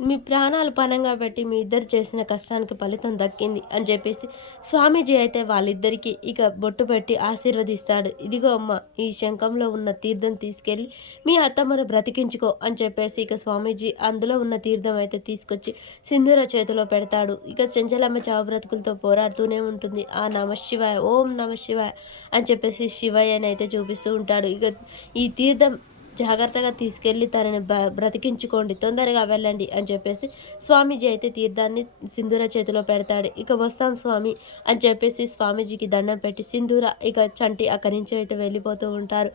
మీ ప్రాణాలు పణంగా పెట్టి మీ ఇద్దరు చేసిన కష్టానికి ఫలితం దక్కింది అని చెప్పేసి స్వామీజీ అయితే వాళ్ళిద్దరికీ ఇక బొట్టు పెట్టి ఆశీర్వదిస్తాడు. ఇదిగో అమ్మ, ఈ శంఖంలో ఉన్న తీర్థం తీసుకెళ్ళి మీ అత్తమ్మను బ్రతికించుకో అని చెప్పేసి ఇక స్వామీజీ అందులో ఉన్న తీర్థం అయితే తీసుకొచ్చి సింధూర చేతిలో పెడతాడు. ఇక చెంచలమ్మ చావు బ్రతుకులతో పోరాడుతూనే ఉంటుంది. ఆ నమశివాయ, ఓం నమశివాయ అని చెప్పేసి శివయ్యని అయితే చూపిస్తూ ఉంటాడు. ఇక ఈ తీర్థం జాగ్రత్తగా తీసుకెళ్ళి తనని బ్రతికించుకోండి, తొందరగా వెళ్ళండి అని చెప్పేసి స్వామీజీ అయితే తీర్థాన్ని సింధూర చేతిలో పెడతాడు. ఇక వస్తాం స్వామి అని చెప్పేసి స్వామీజీకి దండం పెట్టి సింధూర ఇక చంటి అక్కడి నుంచి అయితే వెళ్ళిపోతూ ఉంటారు.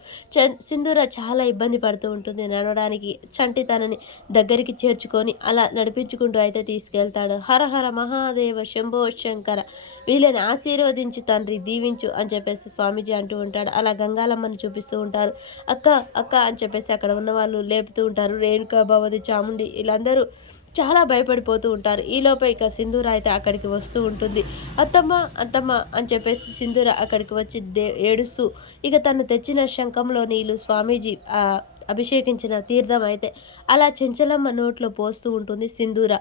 సింధూర చాలా ఇబ్బంది పడుతూ ఉంటుంది నడవడానికి. చంటి తనని దగ్గరికి చేర్చుకొని అలా నడిపించుకుంటూ అయితే తీసుకెళ్తాడు. హర హర మహాదేవ శంభో శంకర, వీళ్ళని ఆశీర్వదించు తండ్రి, దీవించు అని చెప్పేసి స్వామీజీ అంటూ ఉంటాడు. అలా గంగాలమ్మని చూపిస్తూ ఉంటారు. అక్క అక్క అని చెప్పేసి అక్కడ ఉన్న వాళ్ళు లేపుతూ ఉంటారు. రేణుక, భవతి, చాముండి వీళ్ళందరూ చాలా భయపడిపోతూ ఉంటారు. ఈలోపే ఇక సింధూర అయితే అక్కడికి వస్తూ ఉంటుంది. అత్తమ్మ అత్తమ్మ అని చెప్పేసి సింధూర అక్కడికి వచ్చి ఏడుస్తూ ఇక తను తెచ్చిన శంఖంలో నీళ్ళు స్వామీజీ అభిషేకించిన తీర్థం అయితే అలా చెంచలమ్మ నోట్లో పోస్తూ ఉంటుంది సింధూర.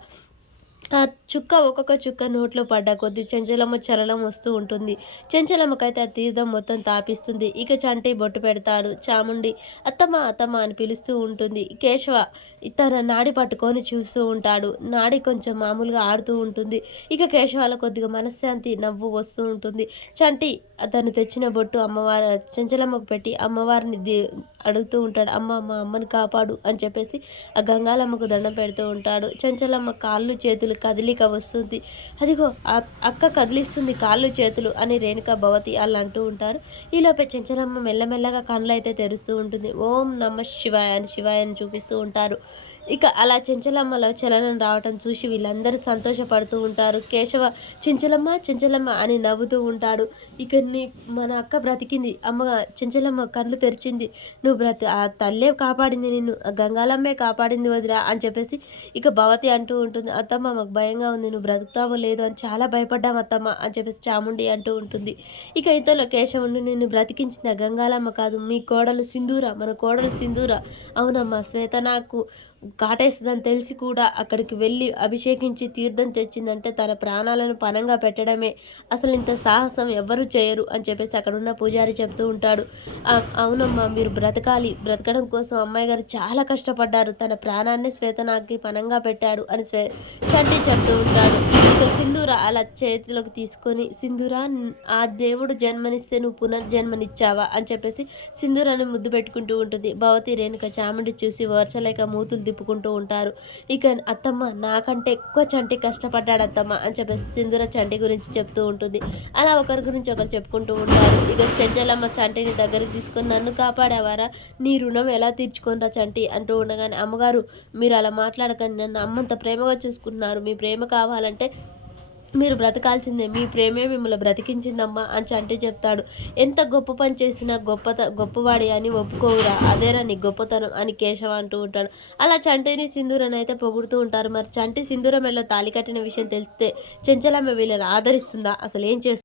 ఆ చుక్క ఒక్కొక్క చుక్క నోట్లో పడ్డ కొద్దీ చెంచలమ్మ చలనం వస్తూ ఉంటుంది. చెంచలమ్మకైతే ఆ తీర్థం మొత్తం తాపిస్తుంది. ఇక చంటి బొట్టు పెడతాడు. చాముండి అత్తమ్మ అత్తమ్మ అని పిలుస్తూ ఉంటుంది. కేశవ తన నాడి పట్టుకొని చూస్తూ ఉంటాడు. నాడి కొంచెం మామూలుగా ఆడుతూ ఉంటుంది. ఇక కేశవాల కొద్దిగా మనశ్శాంతి, నవ్వు వస్తూ ఉంటుంది. చంటి తను తెచ్చిన బొట్టు అమ్మవారు చెంచలమ్మకు పెట్టి అమ్మవారిని అడుగుతూ ఉంటాడు. అమ్మ, మా అమ్మని కాపాడు అని చెప్పేసి ఆ గంగాలమ్మకు దండం పెడుతూ ఉంటాడు. చెంచలమ్మ కాళ్ళు చేతులు కదిలిక వస్తుంది. అదిగో అక్క కదిలిస్తుంది కాళ్ళు చేతులు అని రేణుక, భవతి వాళ్ళు అంటూ ఉంటారు. ఈలోపే చెంచలమ్మ మెల్లమెల్లగా కళ్ళు అయితే తెరుస్తూ ఉంటుంది. ఓం నమ శివాయ అని శివాయని చూపిస్తూ ఉంటారు. ఇక అలా చెంచలమ్మలో చలనం రావటం చూసి వీళ్ళందరూ సంతోషపడుతూ ఉంటారు. కేశవ చెంచలమ్మ చెంచలమ్మ అని నవ్వుతూ ఉంటాడు. ఇక మన అక్క బ్రతికింది, అమ్మగా చెంచలమ్మ కళ్ళు తెరిచింది, నువ్వు ఆ తల్లే కాపాడింది, నిన్ను గంగాలమ్మే కాపాడింది వదిరా అని చెప్పేసి ఇక భవతి అంటూ ఉంటుంది. అత్తమ్మ మాకు భయంగా ఉంది, నువ్వు బ్రతుకుతావో లేదో అని చాలా భయపడ్డాం అత్తమ్మ అని చెప్పేసి చాముండి అంటూ ఉంటుంది. ఇక ఇంతలో కేశవుని నిన్ను బ్రతికించిన గంగాలమ్మ కాదు, మీ కోడలు సింధూర, మన కోడలు సింధూర. అవునమ్మా, శ్వేత నాకు కాటేస్తుందని తెలిసి కూడా అక్కడికి వెళ్ళి అభిషేకించి తీర్థం తెచ్చిందంటే తన ప్రాణాలను పణంగా పెట్టడమే. అసలు ఇంత సాహసం ఎవ్వరూ చేయరు అని చెప్పేసి అక్కడ ఉన్న పూజారి చెప్తూ ఉంటాడు. అవునమ్మా, మీరు బ్రతకాలి, బ్రతకడం కోసం అమ్మాయి గారు చాలా కష్టపడ్డారు, తన ప్రాణాన్ని శ్వేతనాకి పణంగా పెట్టాడు అని చంటి చెప్తూ ఉంటాడు. ఇక సింధూర అలా చేతిలోకి తీసుకొని, సింధూర ఆ దేవుడు జన్మనిస్తే నువ్వు పునర్జన్మనిచ్చావా అని చెప్పేసి సింధూరాన్ని ముద్దు పెట్టుకుంటూ ఉంటుంది. భవతి, రేణుక, చాముండి చూసి వర్షలేక మూతులు తిప్పుకుంటూ ఉంటారు. ఇక అత్తమ్మ నాకంటే ఎక్కువ చంటి కష్టపడ్డాడు అత్తమ్మ అని చెప్పేసి సింధూర చంటి గురించి చెప్తూ ఉంటుంది. అలా ఒకరి గురించి ఒకరు చెప్పుకుంటూ ఉంటారు. ఇక చెంచలమ్మ చంటిని దగ్గరికి తీసుకొని, నన్ను కాపాడేవారా, నీ రుణం ఎలా తీర్చుకోనరా చంటి అంటూ ఉండగానే, అమ్మగారు మీరు అలా మాట్లాడకండి, నన్ను అమ్మంత ప్రేమగా చూసుకుంటున్నారు, మీ ప్రేమ కావాలంటే మీరు బ్రతకాల్సిందే, మీ ప్రేమే మిమ్మల్ని బ్రతికించిందమ్మా అని చంటి చెప్తాడు. ఎంత గొప్ప పని చేసినా గొప్పవాడి అని ఒప్పుకోవురా, అదేరా నీ గొప్పతనం అని కేశవ అంటూ ఉంటాడు. అలా చంటిని సింధూరని అయితే పొగుడుతూ ఉంటారు. మరి చంటి సింధూర మెల్లో తాళి కట్టిన విషయం తెలిస్తే చెంచలమ్మ వీళ్ళని ఆదరిస్తుందా, అసలు ఏం చేస్తుంది?